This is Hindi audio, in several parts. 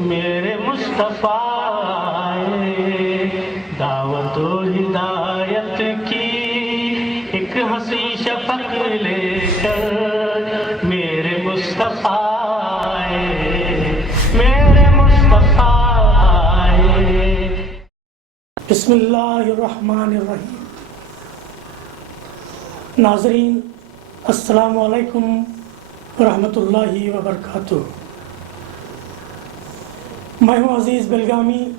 मेरे मुस्तफा दावत हिदायत की एक हंसी शफक लेकर मेरे मुस्तफा मेरे मुस्तफा। बिस्मिल्लाहिर्रहमानिर्रहीम। नाज़रीन अस्सलामु अलैकुम वरहमतुल्लाहि वबरकातुहू। मैं हूँ अज़ीज़ बेलगामी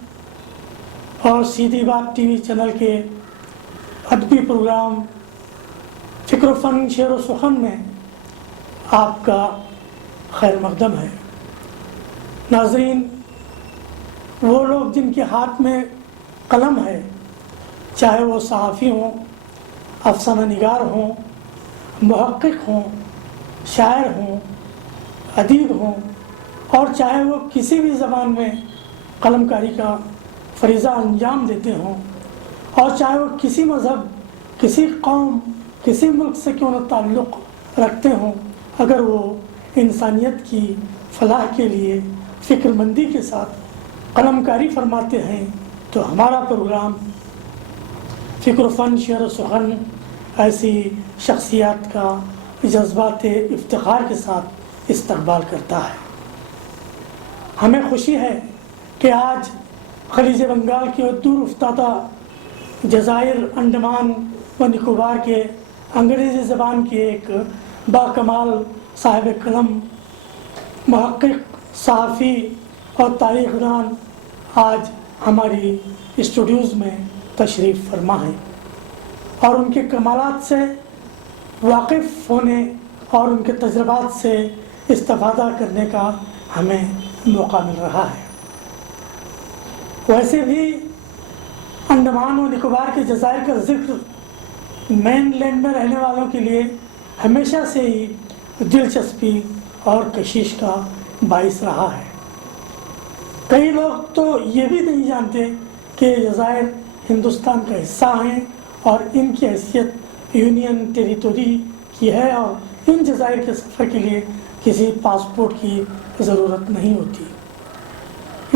और सीधी बात टीवी चैनल के अदबी प्रोग्राम फ़िक्र फ़न शेर व सुख़न में आपका खैर मक़दम है। नाज़रीन, वो लोग जिनके हाथ में कलम है, चाहे वो सहाफ़ी हों, अफ़साना निगार हों, मुहक़्क़िक़ हों, शायर हों, अदीब हों, और चाहे वो किसी भी ज़बान में कलमकारी का फ़रीज़ा अंजाम देते हों, और चाहे वो किसी मज़हब, किसी कौम, किसी मुल्क से क्यों न ताल्लुक़ रखते हों, अगर वो इंसानियत की फ़लाह के लिए फ़िक्रमंदी के साथ कलमकारी फरमाते हैं, तो हमारा प्रोग्राम फ़िक्र फ़न शेर व सुख़न ऐसी शख्सियात का जज्बात इफ्तिख़ार के साथ इस्तक़बाल करता है। हमें खुशी है कि आज खलीज बंगाल के दूर उफ्तादा जज़ायर, अंडमान व निकोबार के अंग्रेज़ी ज़बान के एक बाकमाल साहिब कलम, मुहक़्क़िक़, सहाफ़ी और तारीख़दान आज हमारी स्टूडियोज़ में तशरीफ़ फरमा है और उनके कमालात से वाकिफ़ होने और उनके तजुर्बात से इस्तिफ़ादा करने का हमें मौका मिल रहा है। वैसे भी अंडमान और निकोबार के जज़ायर का ज़िक्र मेनलैंड में रहने वालों के लिए हमेशा से ही दिलचस्पी और कशिश का बाइस रहा है। कई लोग तो ये भी नहीं जानते कि जज़ायर हिंदुस्तान का हिस्सा हैं और इनकी हैसियत यूनियन टेरिटरी की है और इन जज़ायर के सफ़र के लिए किसी पासपोर्ट की ज़रूरत नहीं होती।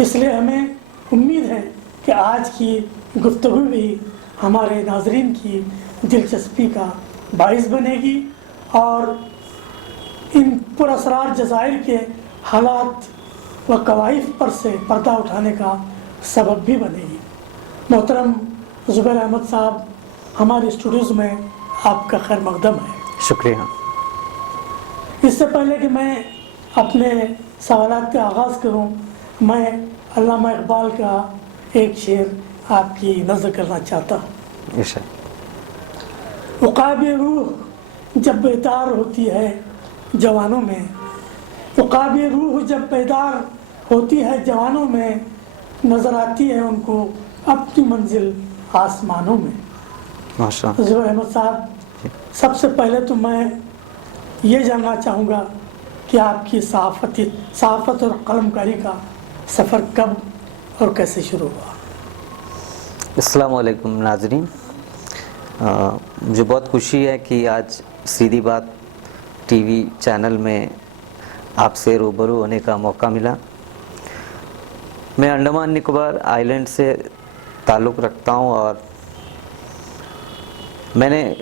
इसलिए हमें उम्मीद है कि आज की गुफ्तगू भी हमारे नाज़रीन की दिलचस्पी का बाइस बनेगी और इन पुरअसरार जज़ायर के हालात व कवाइफ पर से पर्दा उठाने का सबब भी बनेगी। मोहतरम ज़ुबैर अहमद साहब, हमारे स्टूडियोज़ में आपका खैर मक़दम है। शुक्रिया। इससे पहले कि मैं अपने सवालात का आगाज़ करूं, मैं अल्लामा इक़बाल का एक शेर आपकी नज़र करना चाहता हूँ। उक़ाबे रूह जब बेदार होती है जवानों में, उक़ाबे रूह जब बेदार होती है जवानों में, नज़र आती है उनको अपनी मंजिल आसमानों में। माशाअल्लाह। ज़ुबैर अहमद साहब, सबसे पहले तो मैं ये जानना चाहूँगा कि आपकी सहाफ़त और कलमकारी का सफ़र कब और कैसे शुरू हुआ? अस्सलामु अलैकुम नाज़रीन, मुझे बहुत खुशी है कि आज सीधी बात टीवी चैनल में आपसे रूबरू होने का मौका मिला। मैं अंडमान निकोबार आइलैंड से ताल्लुक़ रखता हूँ और मैंने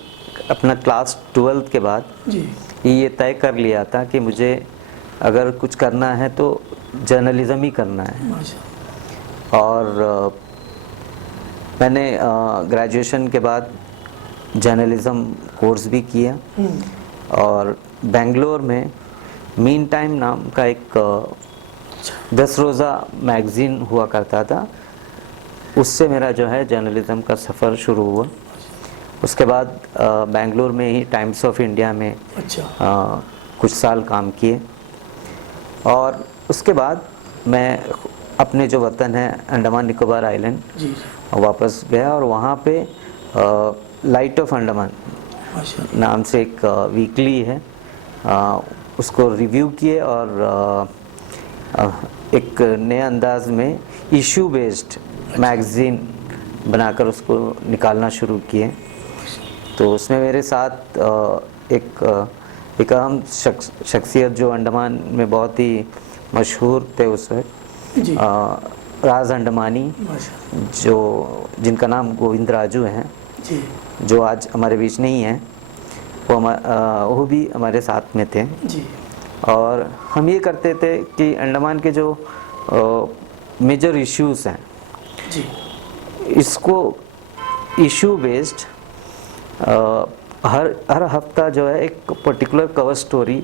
अपना क्लास 12th के बाद जी ये तय कर लिया था कि मुझे अगर कुछ करना है तो जर्नलिज़म ही करना है। और मैंने ग्रेजुएशन के बाद जर्नलिज़म कोर्स भी किया और बेंगलोर में मीन टाइम नाम का एक 10 रोज़ा मैगज़ीन हुआ करता था, उससे मेरा जो है जर्नलिज़म का सफ़र शुरू हुआ। उसके बाद बेंगलोर में ही टाइम्स ऑफ इंडिया में कुछ साल काम किए और उसके बाद मैं अपने जो वतन है अंडमान निकोबार आइलैंड वापस गया और वहाँ पे लाइट ऑफ अंडमान नाम से एक वीकली है, उसको रिव्यू किए और एक नए अंदाज में इशू बेस्ड मैगज़ीन बनाकर उसको निकालना शुरू किए। तो उसमें मेरे साथ एक अहम शख्सियत जो अंडमान में बहुत ही मशहूर थे उस वक्त, जी। राज अंडमानी, माशाल्लाह। जो जिनका नाम गोविंद राजू हैं, जी जो आज हमारे बीच नहीं हैं, वो भी हमारे साथ में थे। जी और हम ये करते थे कि अंडमान के जो मेजर इश्यूज़ हैं, जी इसको इशू बेस्ड हर हफ्ता जो है एक पर्टिकुलर कवर स्टोरी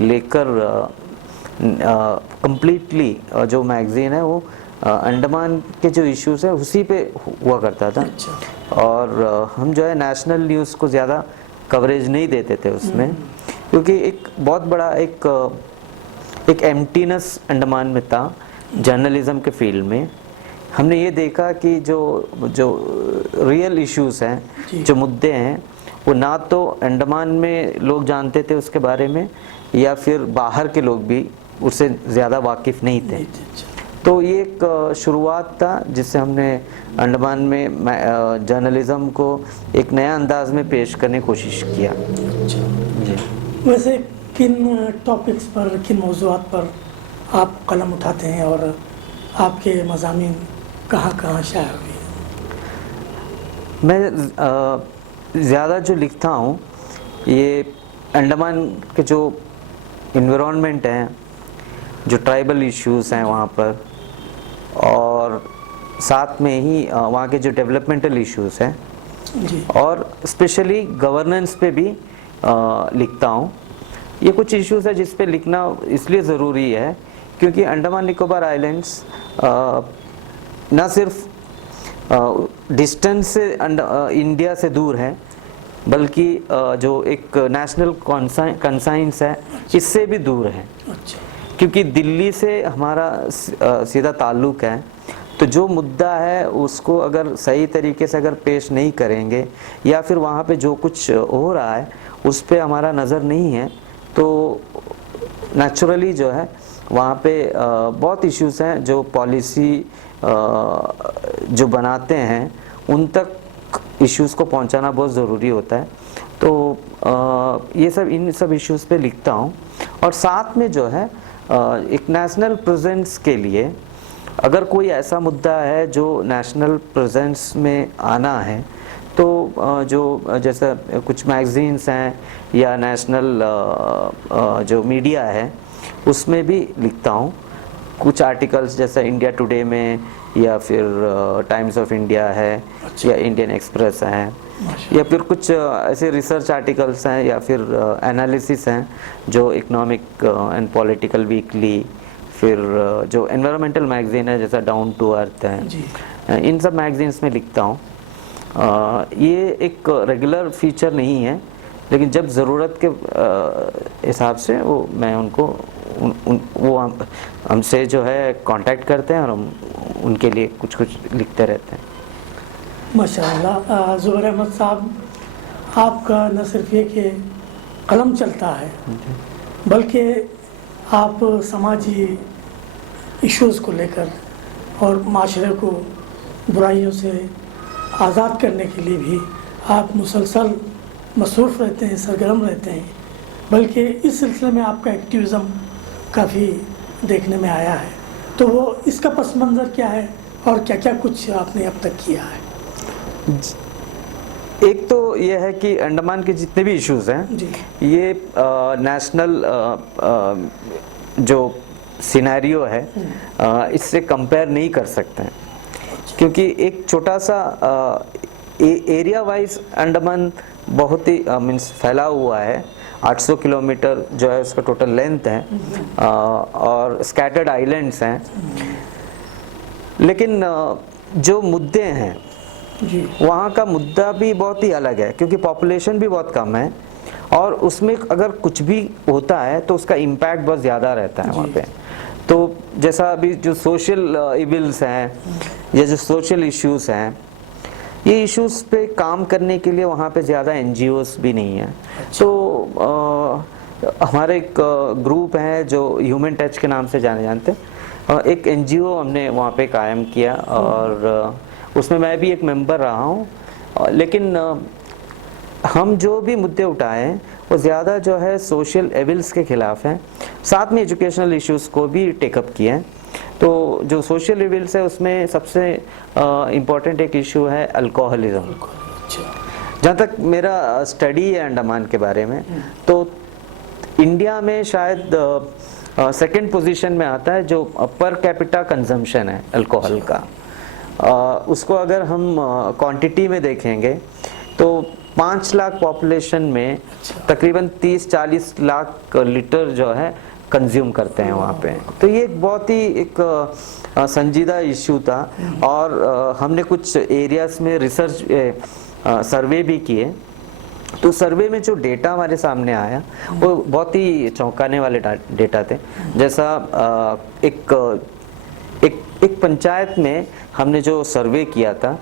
लेकर कंप्लीटली जो मैगज़ीन है वो अंडमान के जो इश्यूज़ है उसी पे हुआ करता था। अच्छा। और हम जो है नेशनल न्यूज़ को ज़्यादा कवरेज नहीं देते थे उसमें, क्योंकि एक बहुत बड़ा एक एम्प्टीनेस अंडमान में था जर्नलिज्म के फील्ड में। हमने ये देखा कि जो रियल इश्यूज़ हैं, जो मुद्दे हैं, वो ना तो अंडमान में लोग जानते थे उसके बारे में, या फिर बाहर के लोग भी उससे ज़्यादा वाकिफ़ नहीं थे। तो ये एक शुरुआत था जिससे हमने अंडमान में जर्नलिज्म को एक नया अंदाज में पेश करने की कोशिश किया। जी। वैसे किन टॉपिक्स पर, किन मौज़ूआत पर आप कलम उठाते हैं और आपके मज़ामीन कहाँ कहाँ शाया हुए हैं? मैं ज़्यादा जो लिखता हूँ ये अंडमान के जो इन्वायरमेंट हैं, जो ट्राइबल इश्यूज़ हैं वहाँ पर, और साथ में ही वहाँ के जो डेवलपमेंटल इश्यूज़ हैं, जी और स्पेशली गवर्नेंस पे भी लिखता हूँ। ये कुछ इश्यूज़ है जिस पे लिखना इसलिए ज़रूरी है क्योंकि अंडमान निकोबार आइलैंड्स ना सिर्फ डिस्टेंस से इंडिया से दूर है, बल्कि जो एक नेशनल कंसाइंस है इससे भी दूर है। अच्छा। क्योंकि दिल्ली से हमारा सीधा ताल्लुक़ है, तो जो मुद्दा है उसको अगर सही तरीके से अगर पेश नहीं करेंगे, या फिर वहाँ पे जो कुछ हो रहा है उस पे हमारा नज़र नहीं है, तो नेचुरली जो है वहाँ पे बहुत इश्यूज़ हैं जो पॉलिसी जो बनाते हैं उन तक इश्यूज़ को पहुँचाना बहुत ज़रूरी होता है। तो इन सब इश्यूज़ पे लिखता हूँ। और साथ में जो है एक नेशनल प्रेजेंस के लिए अगर कोई ऐसा मुद्दा है जो नेशनल प्रेजेंस में आना है, तो जो जैसा कुछ मैगज़ीन्स हैं या नेशनल जो मीडिया है उसमें भी लिखता हूँ। कुछ आर्टिकल्स जैसा इंडिया टुडे में, या फिर टाइम्स ऑफ इंडिया है, या इंडियन एक्सप्रेस है, या फिर कुछ ऐसे रिसर्च आर्टिकल्स हैं, या फिर एनालिसिस हैं जो इकोनॉमिक एंड पॉलिटिकल वीकली, फिर जो एनवायरमेंटल मैगज़ीन है जैसा डाउन टू अर्थ है, इन सब मैगज़ीन्स में लिखता हूँ। ये एक रेगुलर फीचर नहीं है, लेकिन जब ज़रूरत के हिसाब से वो मैं उनको वो हमसे जो है कांटेक्ट करते हैं और हम उनके लिए कुछ लिखते रहते हैं। माशाअल्लाह। ज़ुबैर अहमद साहब, आपका न सिर्फ ये कि कलम चलता है, बल्कि आप समाजी इश्यूज़ को लेकर और माशरे को बुराइयों से आज़ाद करने के लिए भी आप मुसलसल मसरूफ़ रहते हैं, सरगर्म रहते हैं। बल्कि इस सिलसिले में आपका एक्टिविज़म काफ़ी देखने में आया है, तो वो इसका पस मंज़र क्या है और क्या क्या कुछ आपने अब तक किया है? एक तो ये है कि अंडमान के जितने भी इश्यूज़ हैं ये नेशनल जो सिनेरियो है इससे कंपेयर नहीं कर सकते हैं, क्योंकि एक छोटा सा एरिया वाइज अंडमान बहुत ही मीन्स फैला हुआ है। 800 किलोमीटर जो है उसका टोटल लेंथ है, और स्कैटर्ड आइलैंड्स हैं। लेकिन जो मुद्दे हैं वहाँ का मुद्दा भी बहुत ही अलग है, क्योंकि पॉपुलेशन भी बहुत कम है, और उसमें अगर कुछ भी होता है तो उसका इम्पैक्ट बहुत ज़्यादा रहता है वहाँ पे। तो जैसा अभी जो सोशल इविल्स हैं या जो सोशल इश्यूज़ हैं, ये इश्यूज़ पे काम करने के लिए वहाँ पे ज़्यादा NGOs भी नहीं है। तो हमारे एक ग्रुप है जो ह्यूमन टच के नाम से जाने जानते हैं, एक NGO हमने वहाँ पे कायम किया, और उसमें मैं भी एक मेंबर रहा हूँ। लेकिन हम जो भी मुद्दे उठाए हैं वो ज़्यादा जो है सोशल एविल्स के ख़िलाफ़ हैं। साथ में एजुकेशनल इश्यूज़ को भी टेकअप किए हैं। तो जो सोशल इविल्स है उसमें सबसे इम्पोर्टेंट एक इशू है अल्कोहलिज्म। जहाँ तक मेरा स्टडी है अंडमान के बारे में, तो इंडिया में शायद सेकंड पोजीशन में आता है जो पर कैपिटा कंजम्पशन है अल्कोहल का। उसको अगर हम क्वांटिटी में देखेंगे तो 5 लाख पॉपुलेशन में तकरीबन 30-40 लाख लीटर जो है कंज्यूम करते हैं वहाँ पे। तो ये एक बहुत ही एक संजीदा इशू था, और हमने कुछ एरियाज में रिसर्च सर्वे भी किए। तो सर्वे में जो डेटा हमारे सामने आया वो बहुत ही चौंकाने वाले डेटा थे। जैसा एक पंचायत में हमने जो सर्वे किया था,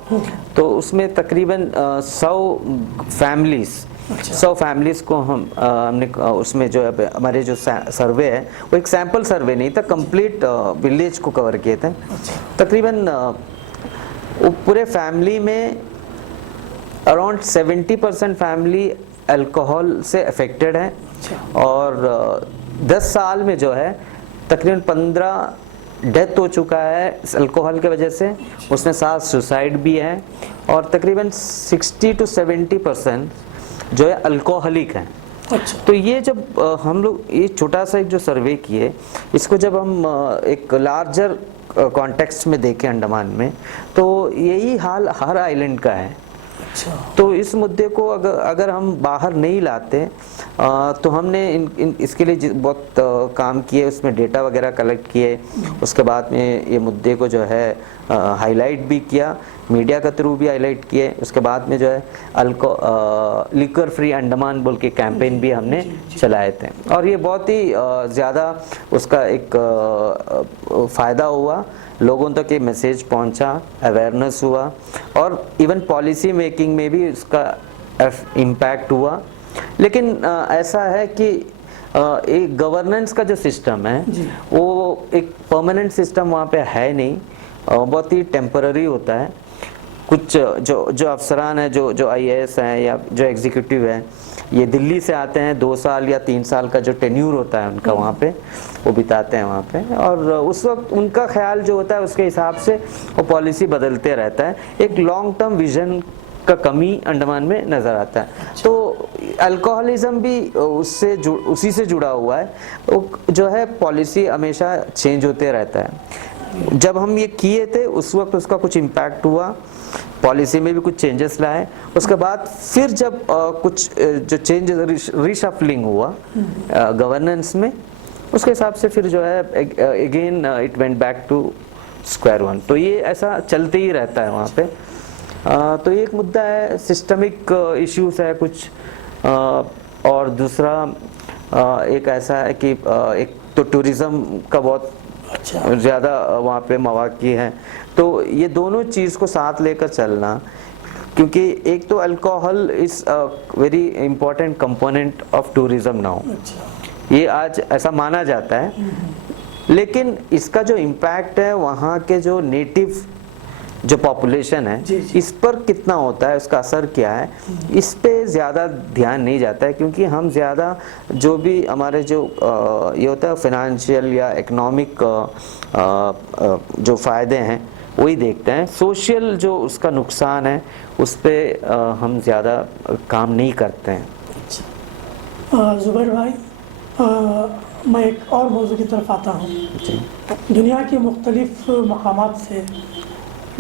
तो उसमें तकरीबन 100 फैमिलीज को हमने उसमें जो हमारे जो सर्वे है वो एक सैंपल सर्वे नहीं था, कंप्लीट विलेज को कवर किए थे। तकरीबन पूरे फैमिली में अराउंड 70% फैमिली अल्कोहल से अफेक्टेड है, और 10 साल में जो है तकरीबन 15 डेथ हो चुका है अल्कोहल की वजह से, उसमें 7 सुसाइड भी है, और तकरीबन 60 to 70% जो है अल्कोहलिक है। अच्छा। तो ये जब हम लोग ये छोटा सा एक जो सर्वे किए, इसको जब हम एक लार्जर कॉन्टेक्स्ट में देखें अंडमान में, तो यही हाल हर आइलैंड का है। अच्छा। तो इस मुद्दे को अगर हम बाहर नहीं लाते, तो हमने इसके लिए बहुत काम किए, उसमें डेटा वगैरह कलेक्ट किए, उसके बाद में ये मुद्दे को जो है हाईलाइट भी किया, मीडिया के थ्रू भी हाईलाइट किए। उसके बाद में जो है लिकर फ्री अंडमान बोल के कैंपेन भी हमने चलाए थे, और ये बहुत ही ज़्यादा उसका एक फ़ायदा हुआ, लोगों तक ये मैसेज पहुंचा, अवेयरनेस हुआ, और इवन पॉलिसी मेकिंग में भी उसका इम्पैक्ट हुआ। लेकिन ऐसा है कि एक गवर्नेंस का जो सिस्टम है वो एक परमानेंट सिस्टम वहाँ पे है नहीं, बहुत ही टेम्पररी होता है। कुछ जो अफसरान हैं, जो IAS हैं या जो एग्जीक्यूटिव है, ये दिल्ली से आते हैं, 2 साल या 3 साल का जो टेन्यूर होता है उनका वहाँ पे, वो बिताते हैं वहाँ पे, और उस वक्त उनका ख्याल जो होता है उसके हिसाब से वो पॉलिसी बदलते रहता है। एक लॉन्ग टर्म विजन का कमी अंडमान में नज़र आता है। तो अल्कोहलिज्म भी उसी से जुड़ा हुआ है, जो है पॉलिसी हमेशा चेंज होते रहता है। जब हम ये किए थे उस वक्त उसका कुछ इम्पैक्ट हुआ, पॉलिसी में भी कुछ चेंजेस लाए। उसके बाद फिर जब कुछ जो चेंजेस रिशफलिंग हुआ गवर्नेंस में, उसके हिसाब से फिर जो है again it went back to square one. तो ये ऐसा चलते ही रहता है वहाँ पे। तो ये एक मुद्दा है, सिस्टमिक इश्यूज है कुछ, और दूसरा एक ऐसा है कि एक तो टूरिज्म का बहुत ज़्यादा वहाँ पे मौक़े हैं। तो ये दोनों चीज़ को साथ लेकर चलना, क्योंकि एक तो alcohol is a very important component of tourism now, ये आज ऐसा माना जाता है। लेकिन इसका जो इम्पैक्ट है वहाँ के जो नेटिव जो पॉपुलेशन है इस पर कितना होता है, उसका असर क्या है, इस पे ज़्यादा ध्यान नहीं जाता है। क्योंकि हम ज़्यादा जो भी हमारे जो ये होता है फाइनेंशियल या इकोनॉमिक जो फ़ायदे हैं वही देखते हैं, सोशल जो उसका नुकसान है उस पे हम ज़्यादा काम नहीं करते हैं। ज़ुबैर भाई, मैं एक और मौजू की तरफ आता हूँ। दुनिया के मुख्तलिफ मकामात से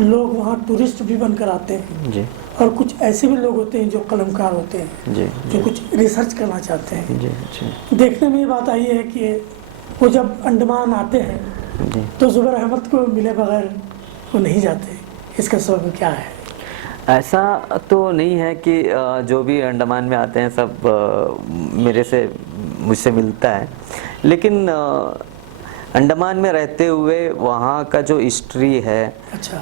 लोग वहाँ टूरिस्ट भी बनकर आते हैं जी, और कुछ ऐसे भी लोग होते हैं जो कलमकार होते हैं जी, जो कुछ रिसर्च करना चाहते हैं। जी, जी, देखने में ये बात आई है कि वो जब अंडमान आते हैं जी। तो ज़ुबैर अहमद को मिले बगैर वो नहीं जाते, इसका सबब क्या है? ऐसा तो नहीं है कि जो भी अंडमान में आते हैं सब मुझसे मिलता है, लेकिन अंडमान में रहते हुए वहाँ का जो हिस्ट्री है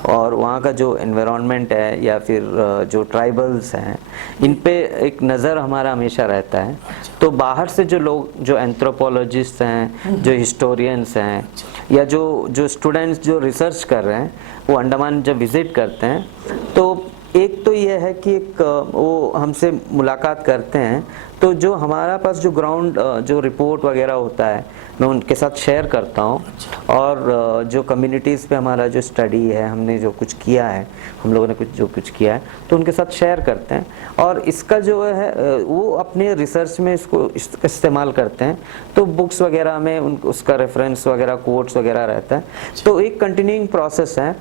और वहाँ का जो एनवायरनमेंट है या फिर जो ट्राइबल्स हैं, इन पे एक नज़र हमारा हमेशा रहता है। तो बाहर से जो लोग, जो एंथ्रोपोलॉजिस्ट हैं, जो हिस्टोरियंस हैं, या जो स्टूडेंट्स जो रिसर्च कर रहे हैं, वो अंडमान जब विज़िट करते हैं तो एक तो ये है कि एक वो हमसे मुलाकात करते हैं तो जो हमारा पास जो ग्राउंड जो रिपोर्ट वगैरह होता है मैं उनके साथ शेयर करता हूँ। और जो कम्युनिटीज़ पे हमारा जो स्टडी है, हमने जो कुछ किया है, हम लोगों ने जो कुछ किया है तो उनके साथ शेयर करते हैं और इसका जो है वो अपने रिसर्च में इसको इस्तेमाल करते हैं। तो बुक्स वगैरह में उसका रेफरेंस वगैरह, कोट्स वगैरह रहता है। तो एक कंटिन्यूइंग प्रोसेस है।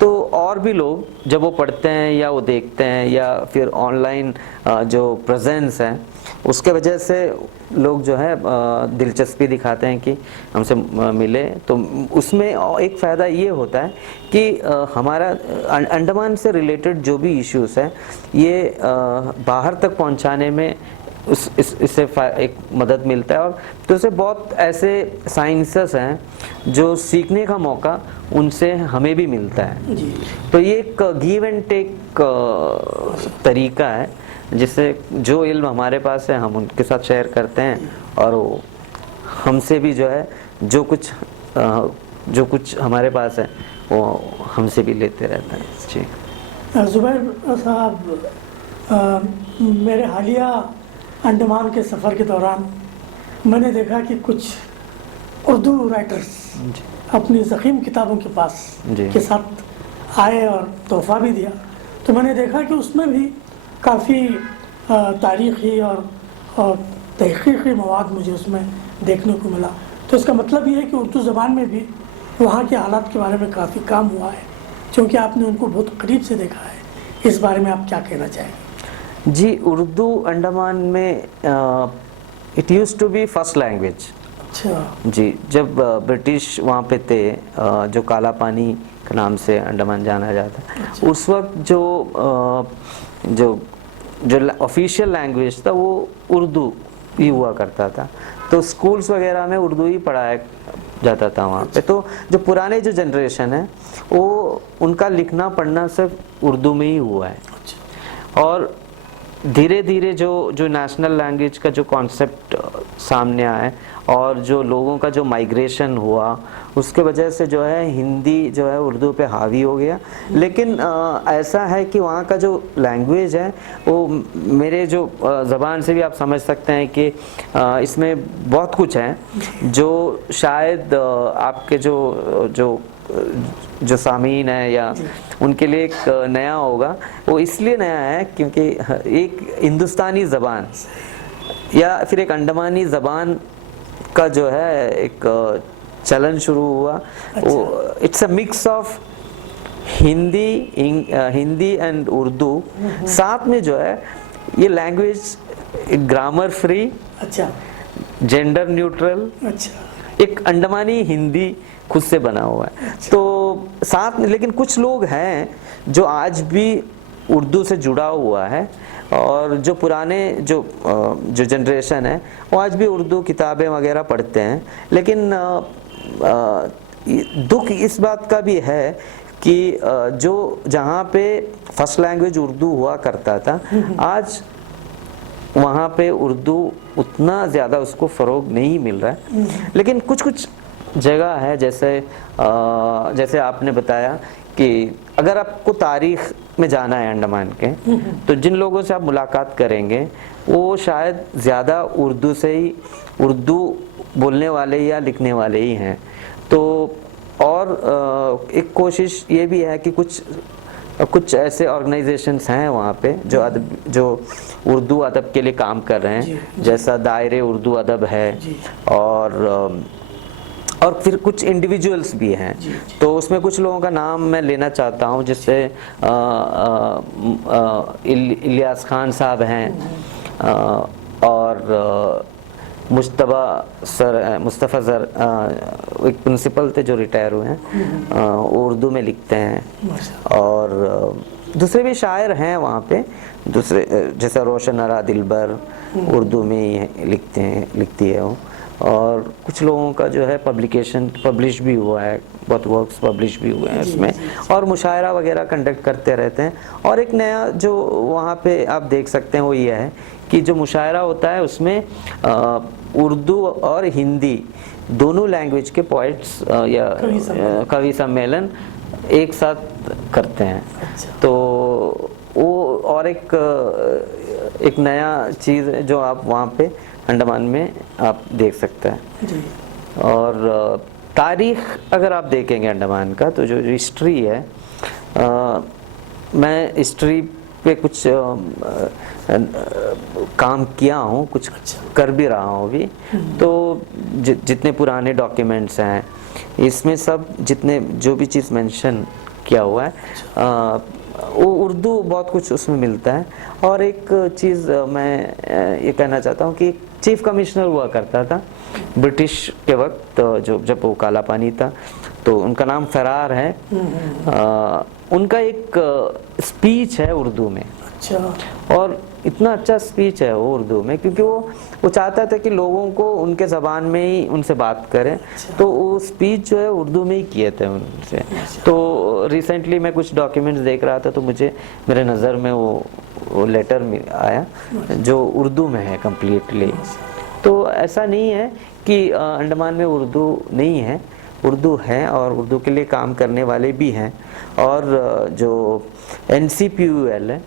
तो और भी लोग जब वो पढ़ते हैं या वो देखते हैं या फिर ऑनलाइन जो प्रेजेंस है उसके वजह से लोग जो है दिलचस्पी दिखाते हैं कि हमसे मिले। तो उसमें एक फ़ायदा ये होता है कि हमारा अंडमान से रिलेटेड जो भी इश्यूज है ये बाहर तक पहुंचाने में इससे एक मदद मिलता है। और तो उससे बहुत ऐसे साइंसेस हैं जो सीखने का मौका उनसे हमें भी मिलता है। तो ये एक गिव एंड टेक तरीका है जिससे जो इल्म हमारे पास है हम उनके साथ शेयर करते हैं और वो हमसे भी जो है जो कुछ हमारे पास है वो हमसे भी लेते रहते हैं। जी ज़ुबैर साहब, मेरे हालिया अंडमान के सफ़र के दौरान मैंने देखा कि कुछ उर्दू राइटर्स अपनी ज़ख़ीम किताबों के पास के साथ आए और तोहफ़ा भी दिया। तो मैंने देखा कि उसमें भी काफ़ी तारीख़ी और तहक़ीक़ी मवाद मुझे उसमें देखने को मिला। तो इसका मतलब ये है कि उर्दू ज़बान में भी वहाँ के हालात के बारे में काफ़ी काम हुआ है, क्योंकि आपने उनको बहुत करीब से देखा है। इस बारे में आप क्या कहना चाहेंगे? जी, उर्दू अंडमान में it use to be first language. अच्छा जी, जब ब्रिटिश वहाँ पे थे, जो काला पानी के नाम से अंडमान जाना जाता है, उस वक्त जो ऑफिशियल लैंग्वेज था वो उर्दू ही हुआ करता था। तो स्कूल्स वगैरह में उर्दू ही पढ़ाया जाता था वहाँ पे। तो जो पुराने जो जनरेशन है वो उनका लिखना पढ़ना सिर्फ उर्दू में ही हुआ है। और धीरे धीरे जो नेशनल लैंग्वेज का जो कॉन्सेप्ट सामने आया और जो लोगों का जो माइग्रेशन हुआ उसके वजह से जो है हिंदी जो है उर्दू पे हावी हो गया। लेकिन ऐसा है कि वहाँ का जो लैंग्वेज है वो मेरे जो ज़बान से भी आप समझ सकते हैं कि इसमें बहुत कुछ है जो शायद आपके जो सामीन है या उनके लिए एक नया होगा। वो इसलिए नया है क्योंकि एक हिंदुस्तानी ज़बान या फिर एक अंडमानी ज़बान का जो है एक चलन शुरू हुआ। वो it's a mix of Hindi and Urdu. साथ में जो है ये लैंग्वेज ग्रामर फ्री, अच्छा, जेंडर न्यूट्रल, अच्छा, एक अंडमानी हिंदी खुद से बना हुआ है। तो साथ में लेकिन कुछ लोग हैं जो आज भी उर्दू से जुड़ा हुआ है और जो पुराने जो जनरेशन है वो आज भी उर्दू किताबें वगैरह पढ़ते हैं। लेकिन दुख इस बात का भी है कि जो जहाँ पे फर्स्ट लैंग्वेज उर्दू हुआ करता था आज वहाँ पे उर्दू उतना ज़्यादा उसको फ़रोग नहीं मिल रहा है। लेकिन कुछ जगह है जैसे आपने बताया कि अगर आपको तारीख़ में जाना है अंडमान के तो जिन लोगों से आप मुलाकात करेंगे वो शायद ज़्यादा उर्दू बोलने वाले या लिखने वाले ही हैं। तो और एक कोशिश ये भी है कि कुछ ऐसे ऑर्गेनाइजेशंस हैं वहाँ पे जो उर्दू अदब के लिए काम कर रहे हैं, जैसा दायरे उर्दू अदब है और फिर कुछ इंडिविजुअल्स भी हैं। तो उसमें कुछ लोगों का नाम मैं लेना चाहता हूँ, जैसे इलियास खान साहब हैं और मुस्तफ़ा सर एक प्रिंसिपल थे जो रिटायर हुए हैं, उर्दू में लिखते हैं। और दूसरे भी शायर हैं वहाँ पे, दूसरे जैसा रोशन अरा दिलबर उर्दू में लिखती है वो। और कुछ लोगों का जो है पब्लिश भी हुआ है, बहुत वर्क्स पब्लिश भी हुए हैं उसमें, और मुशायरा वगैरह कंडक्ट करते रहते हैं। और एक नया जो वहाँ पे आप देख सकते हैं वो ये है कि जो मुशायरा होता है उसमें उर्दू और हिंदी दोनों लैंग्वेज के पोइट्स या कवि सम्मेलन एक साथ करते हैं। तो वो और एक नया चीज़ है जो आप वहाँ पे अंडमान में आप देख सकते हैं। जी। और तारीख अगर आप देखेंगे अंडमान का, तो जो हिस्ट्री है, मैं हिस्ट्री पे कुछ काम किया हूँ, कुछ कर भी रहा हूँ अभी। तो जितने पुराने डॉक्यूमेंट्स हैं, इसमें सब जितने जो भी चीज़ मेंशन किया हुआ है, वो उर्दू बहुत कुछ उसमें मिलता है। और एक चीज़ मैं ये कहना चाहता हूँ कि चीफ कमिश्नर हुआ करता था ब्रिटिश के वक्त, जब वो काला पानी था, तो उनका नाम फरार है। उनका एक स्पीच है उर्दू में। अच्छा। और इतना अच्छा स्पीच है वो उर्दू में, क्योंकि वो चाहता था कि लोगों को उनके ज़बान में ही उनसे बात करें। तो वो स्पीच जो है उर्दू में ही किए थे उनसे। तो रिसेंटली मैं कुछ डॉक्यूमेंट्स देख रहा था, तो मेरे नज़र में वो लेटर आया जो उर्दू में है कम्प्लीटली। तो ऐसा नहीं है कि अंडमान में उर्दू नहीं है, उर्दू है, और उर्दू के लिए काम करने वाले भी हैं। और जो NCPUL है,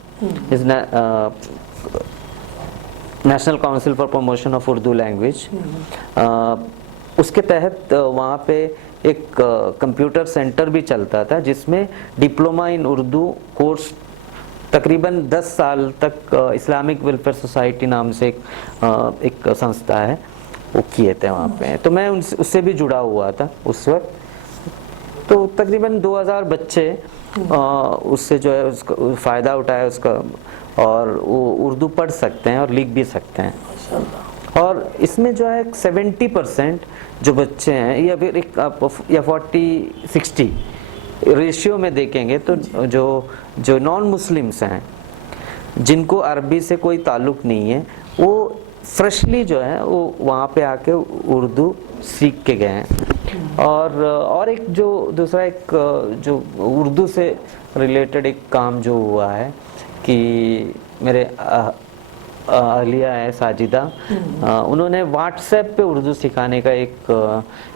national council for promotion of Urdu language, उसके तहत वहाँ पे एक कंप्यूटर सेंटर भी चलता था, जिसमें डिप्लोमा इन उर्दू कोर्स तकरीबन 10 साल तक इस्लामिक वेलफेयर सोसाइटी नाम से एक संस्था है, वो किए थे वहाँ पे। तो मैं उससे भी जुड़ा हुआ था उस वक्त। तो तकरीबन 2000 बच्चे उससे जो है उसका फ़ायदा उठाया उसका, और वो उर्दू पढ़ सकते हैं और लिख भी सकते हैं। और इसमें जो है 70% जो बच्चे हैं, या फिर या 40-60 रेशियो में देखेंगे, तो जो नॉन मुस्लिम्स हैं, जिनको अरबी से कोई ताल्लुक़ नहीं है, वो फ्रेशली जो है वो वहाँ पे आके उर्दू सीख के गए हैं। और एक जो दूसरा एक जो उर्दू से रिलेटेड एक काम जो हुआ है कि मेरे अहलिया है साजिदा, उन्होंने व्हाट्सएप पे उर्दू सिखाने का एक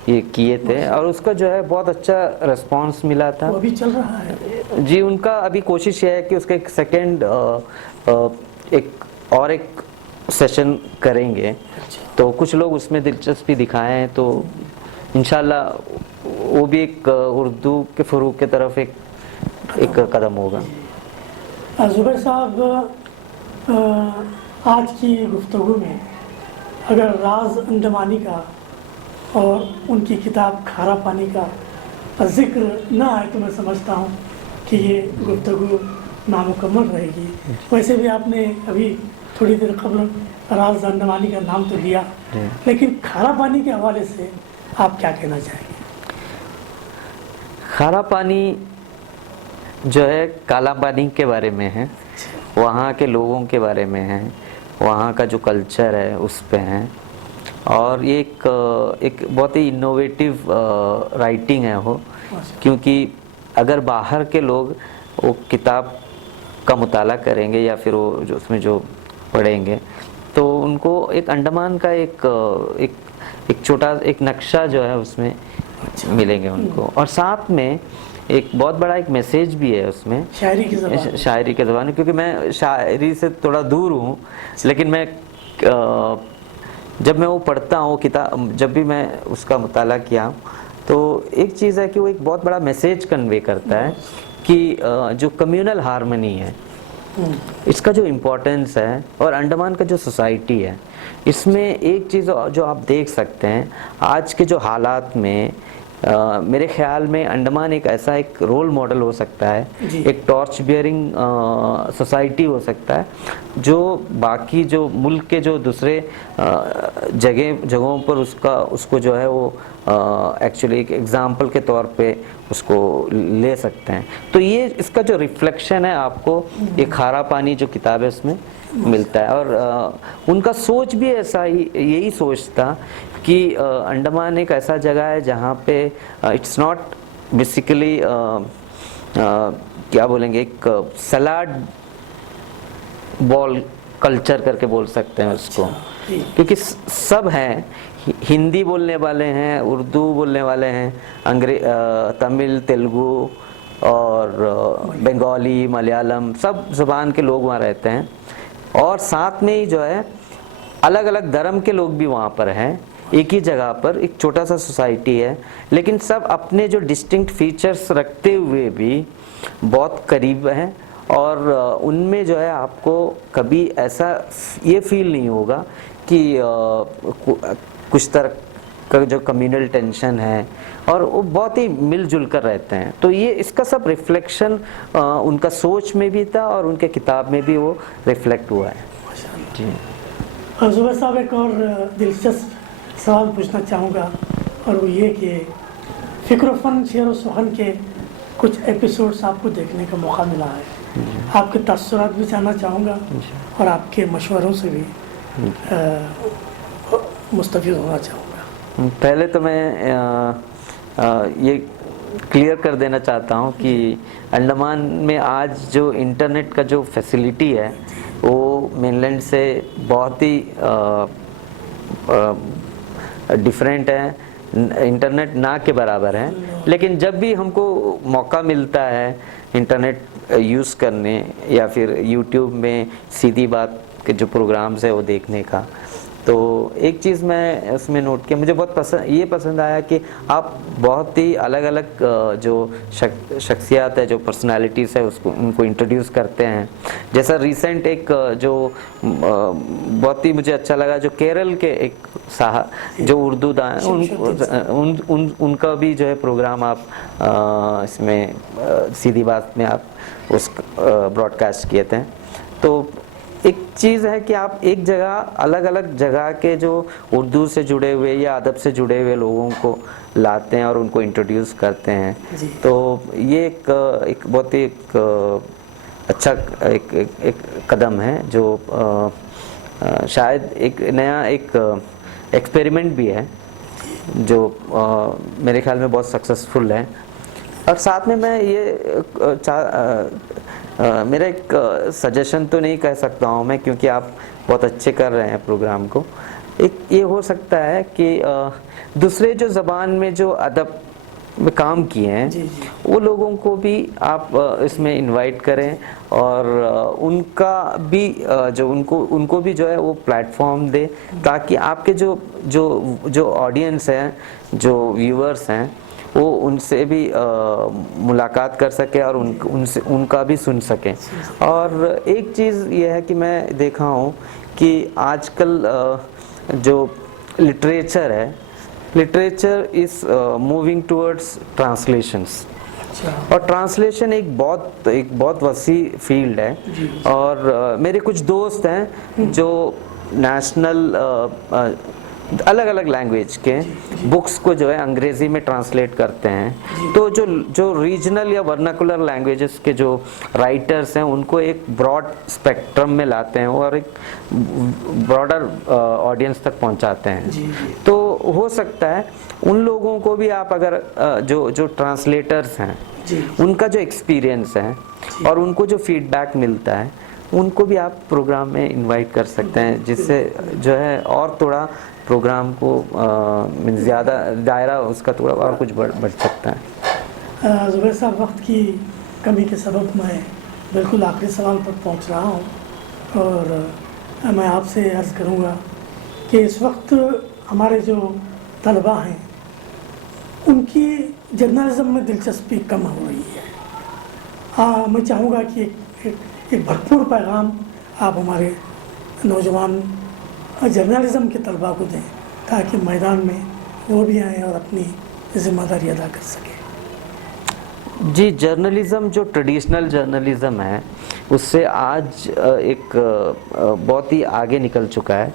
ये किए थे, और उसका जो है बहुत अच्छा रिस्पांस मिला था। वो अभी चल रहा है जी। उनका अभी कोशिश ये है कि उसका एक सेकेंड एक सेशन करेंगे। तो कुछ लोग उसमें दिलचस्पी दिखाए हैं, तो इंशाल्लाह वो भी एक उर्दू के फ़रोग़ की तरफ एक कदम होगा। ज़ुबैर साहब, आज की गुफ्तगू में अगर राज अंडमानी का और उनकी किताब खारा पानी का जिक्र ना आए, तो मैं समझता हूँ कि ये गुफ्तगू नामुकम्मल रहेगी। वैसे भी आपने अभी थोड़ी देर कबल राज अंडमानी का नाम तो लिया, लेकिन खारा पानी के हवाले से आप क्या कहना चाहेंगे? खारा पानी जो है काला पानी के बारे में है, वहाँ के लोगों के बारे में है, वहाँ का जो कल्चर है उस पे है। और ये एक बहुत ही इनोवेटिव राइटिंग है वो, क्योंकि अगर बाहर के लोग वो किताब का मुताला करेंगे या फिर वो जो उसमें जो पढ़ेंगे, तो उनको एक अंडमान का एक छोटा एक नक्शा जो है उसमें मिलेंगे उनको। और साथ में एक बहुत बड़ा एक मैसेज भी है उसमें, शायरी की ज़बान, क्योंकि मैं शायरी से थोड़ा दूर हूँ, लेकिन मैं जब मैं वो पढ़ता हूँ किताब, जब भी मैं उसका मुताला किया, तो एक चीज़ है कि वो एक बहुत बड़ा मैसेज कन्वे करता है कि जो कम्युनल हार्मनी है, इसका जो इम्पोर्टेंस है, और अंडमान का जो सोसाइटी है, इसमें एक चीज़ जो आप देख सकते हैं आज के जो हालात में, मेरे ख्याल में अंडमान एक ऐसा एक रोल मॉडल हो सकता है, एक टॉर्च बियरिंग सोसाइटी हो सकता है, जो बाकी जो मुल्क के जो दूसरे जगहों पर उसको जो है वो एक्चुअली एक एग्जाम्पल के तौर पे उसको ले सकते हैं। तो ये इसका जो रिफ्लेक्शन है आपको ये खारा पानी जो किताब है उसमें मिलता है। और उनका सोच भी ऐसा ही, यही सोच था कि अंडमान एक ऐसा जगह है जहाँ पे इट्स नॉट बेसिकली क्या बोलेंगे, एक सलाड बॉल कल्चर करके बोल सकते हैं उसको, क्योंकि सब हैं, हिंदी बोलने वाले हैं, उर्दू बोलने वाले हैं, तमिल, तेलुगु, और बंगाली, मलयालम, सब ज़ुबान के लोग वहाँ रहते हैं। और साथ में ही जो है अलग अलग धर्म के लोग भी वहाँ पर हैं। एक ही जगह पर एक छोटा सा सोसाइटी है, लेकिन सब अपने जो डिस्टिंक्ट फीचर्स रखते हुए भी बहुत करीब हैं। और उनमें जो है आपको कभी ऐसा ये फील नहीं होगा कि कुछ तरह का जो कम्युनल टेंशन है, और वो बहुत ही मिलजुल कर रहते हैं। तो ये इसका सब रिफ्लेक्शन उनका सोच में भी था और उनके किताब में भी वो रिफ्लेक्ट हुआ है जी। जुबैर साहब, एक और दिलचस्प सवाल पूछना चाहूँगा, और वो ये कि फ़िक्र फ़न शेर व सुखन के कुछ एपिसोड्स आपको देखने का मौका मिला है, आपके तअस्सुरात भी जानना चाहूँगा और आपके मशवरों से भी मुस्तफ़ीज़ होना चाहूँगा। पहले तो मैं ये क्लियर कर देना चाहता हूँ कि अंडमान में आज जो इंटरनेट का जो फैसिलिटी है वो मेनलैंड से बहुत ही डिफरेंट है, इंटरनेट ना के बराबर है। लेकिन जब भी हमको मौका मिलता है इंटरनेट यूज़ करने या फिर यूट्यूब में सीधी बात के जो प्रोग्राम्स है वो देखने का, तो एक चीज़ मैं उसमें नोट किया, मुझे बहुत पसंद आया कि आप बहुत ही अलग अलग जो शख्सियत है, जो पर्सनालिटीज़ है, उसको उनको इंट्रोड्यूस करते हैं। जैसा रिसेंट एक जो बहुत ही मुझे अच्छा लगा, जो केरल के एक साहब जो उर्दू दाएं उनका भी जो है प्रोग्राम आप इसमें सीधी बात में आप उस ब्रॉडकास्ट किए थे। तो एक चीज़ है कि आप एक जगह अलग अलग जगह के जो उर्दू से जुड़े हुए या अदब से जुड़े हुए लोगों को लाते हैं और उनको इंट्रोड्यूस करते हैं। तो ये एक बहुत ही अच्छा एक कदम है जो शायद एक नया एक एक्सपेरिमेंट भी है जो मेरे ख्याल में बहुत सक्सेसफुल है। और साथ में मैं ये मेरा एक सजेशन तो नहीं कह सकता हूँ मैं, क्योंकि आप बहुत अच्छे कर रहे हैं प्रोग्राम को। एक ये हो सकता है कि दूसरे जो ज़बान में जो अदब में काम किए हैं वो लोगों को भी आप इसमें इनवाइट करें और उनका भी जो उनको भी जो है वो प्लेटफॉर्म दे, ताकि आपके जो ऑडियंस है, जो व्यूअर्स हैं, वो उनसे भी मुलाकात कर सके और उनका भी सुन सकें। और एक चीज़ ये है कि मैं देखा हूँ कि आजकल जो लिटरेचर है, literature is moving towards translations, और ट्रांसलेशन एक बहुत वसी फील्ड है। और मेरे कुछ दोस्त हैं जो नेशनल अलग अलग लैंग्वेज के बुक्स को जो है अंग्रेज़ी में ट्रांसलेट करते हैं। तो जो रीजनल या वर्नाकुलर लैंग्वेजेस के जो राइटर्स हैं उनको एक ब्रॉड स्पेक्ट्रम में लाते हैं और एक ब्रॉडर ऑडियंस तक पहुंचाते हैं। तो हो सकता है उन लोगों को भी आप अगर जो ट्रांसलेटर्स हैं उनका जो एक्सपीरियंस है और उनको जो फीडबैक मिलता है उनको भी आप प्रोग्राम में इनवाइट कर सकते हैं, जिससे जो है और थोड़ा प्रोग्राम को ज़्यादा दायरा उसका थोड़ा और कुछ बढ़ सकता है। जुबैर साहब, वक्त की कमी के सबब मैं बिल्कुल आखिरी सवाल पर पहुंच रहा हूं, और मैं आपसे अर्ज़ करूंगा कि इस वक्त हमारे जो तलबा हैं उनकी जर्नलिज़म में दिलचस्पी कम हो रही है। मैं चाहूँगा कि एक भरपूर पैगाम आप हमारे नौजवान जर्नलिज़म के तलबा को दें, ताकि मैदान में वो भी आएँ और अपनी ज़िम्मेदारी अदा कर सकें। जी, जर्नलिज़म जो ट्रेडिशनल जर्नलिज़म है उससे आज एक बहुत ही आगे निकल चुका है।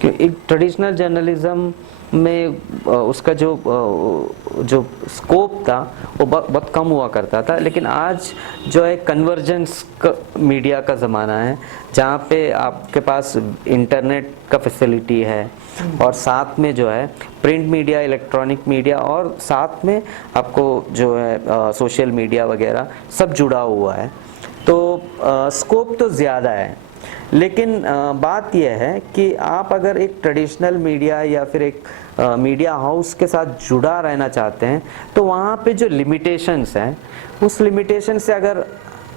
कि एक ट्रेडिशनल जर्नलिज़म में उसका जो स्कोप था वो बहुत कम हुआ करता था, लेकिन आज जो है कन्वर्जेंस मीडिया का ज़माना है, जहाँ पे आपके पास इंटरनेट का फैसिलिटी है और साथ में जो है प्रिंट मीडिया, इलेक्ट्रॉनिक मीडिया, और साथ में आपको जो है सोशल मीडिया वगैरह सब जुड़ा हुआ है। तो स्कोप तो ज़्यादा है, लेकिन बात यह है कि आप अगर एक ट्रेडिशनल मीडिया या फिर एक मीडिया हाउस के साथ जुड़ा रहना चाहते हैं तो वहाँ पे जो लिमिटेशंस हैं उस लिमिटेशन से अगर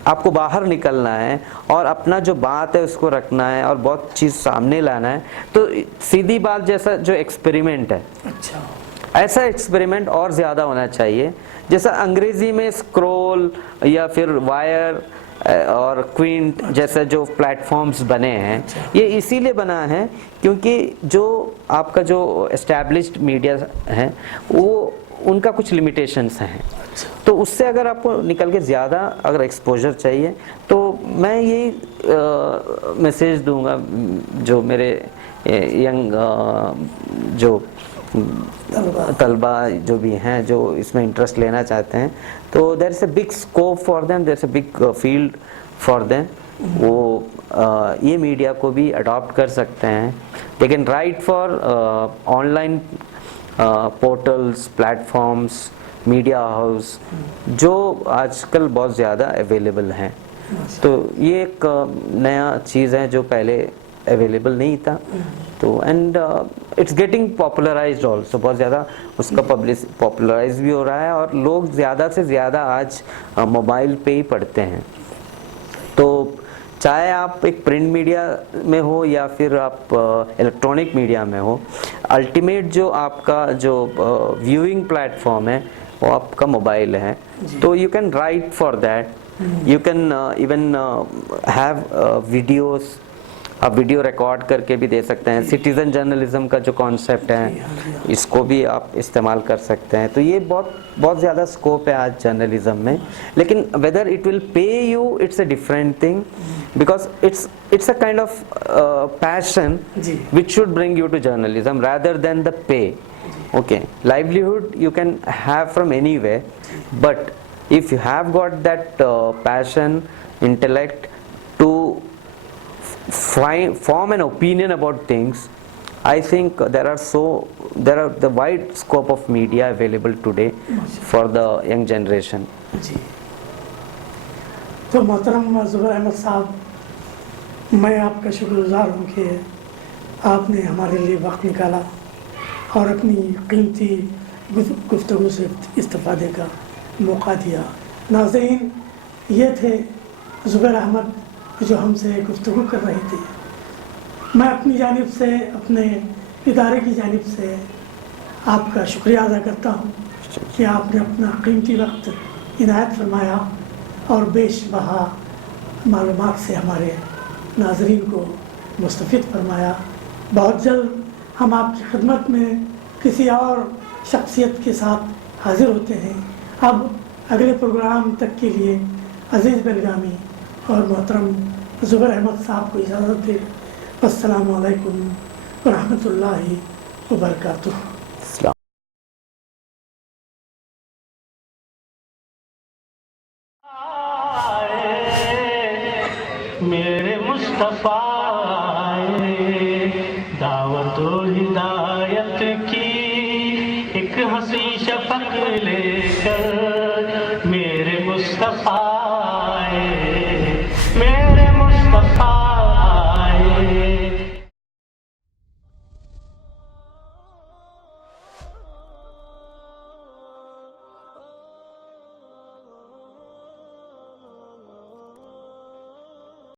आपको बाहर निकलना है और अपना जो बात है उसको रखना है और बहुत चीज़ सामने लाना है तो सीधी बात जैसा जो एक्सपेरिमेंट है, अच्छा, ऐसा एक्सपेरिमेंट और ज़्यादा होना चाहिए। जैसा अंग्रेज़ी में स्क्रॉल या फिर वायर और क्विंट जैसे जो प्लेटफॉर्म्स बने हैं, ये इसीलिए बना है क्योंकि जो आपका जो एस्टैब्लिश्ड मीडिया है वो उनका कुछ लिमिटेशंस हैं। तो उससे अगर आपको निकल के ज़्यादा अगर एक्सपोजर चाहिए तो मैं यही मैसेज दूंगा जो मेरे यंग जो तलबा जो भी हैं जो इसमें इंटरेस्ट लेना चाहते हैं, तो there is a big scope for them, there is a big field for them. वो ये मीडिया को भी अडॉप्ट कर सकते हैं, लेकिन right for online portals, platforms, media house जो आजकल बहुत ज़्यादा अवेलेबल हैं। तो ये एक नया चीज़ है जो पहले अवेलेबल नहीं था। तो and it's getting popularised also, बहुत ज़्यादा उसका पॉपुलराइज भी हो रहा है और लोग ज़्यादा से ज़्यादा आज मोबाइल पे ही पढ़ते हैं। तो चाहे आप एक प्रिंट मीडिया में हो या फिर आप इलेक्ट्रॉनिक मीडिया में हो, अल्टीमेट जो आपका जो व्यूइंग प्लेटफॉर्म है वो आपका मोबाइल है। तो you can write for that, you can even have videos, आप वीडियो रिकॉर्ड करके भी दे सकते हैं। सिटीजन जर्नलिज्म का जो कॉन्सेप्ट है इसको भी आप इस्तेमाल कर सकते हैं। तो ये बहुत ज़्यादा स्कोप है आज जर्नलिज्म में, लेकिन whether it will pay you it's a different thing, because it's a kind of passion which should bring you to journalism rather than the pay. Okay, livelihood you can have from anywhere, but if you have got that passion, intellect to form an opinion about things, I think there are the wide scope of media available today for the young generation. जी, तो मोहतरम ज़ुबैर अहमद साहब, मैं आपका शुक्रगुज़ार हूँ कि आपने हमारे लिए वक्त निकाला और अपनी कीमती गुफ्तगू से इस्तिफ़ादे का मौका दिया। नाज़रीन, ये थे ज़ुबैर अहमद जो हमसे गुफ्तगू कर रही थी। मैं अपनी जानिब से, अपने इदारे की जानिब से आपका शुक्रिया अदा करता हूँ कि आपने अपना कीमती वक्त इनायत फरमाया और बेशबहा मालूमात से हमारे नाज़रीन को मुस्तफ़िद फरमाया। बहुत जल्द हम आपकी खिदमत में किसी और शख्सियत के साथ हाज़िर होते हैं। अब अगले प्रोग्राम तक के लिए अज़ीज़ बेलगामी और मोहतरम ज़ुबैर अहमद साहब को इजाज़त दे। अस्सलामु अलैकुम व रहमतुल्लाहि व बरकातुहू। मेरे मुस्तफा आए, दावत और हिदायत की एक हंसी शफक ले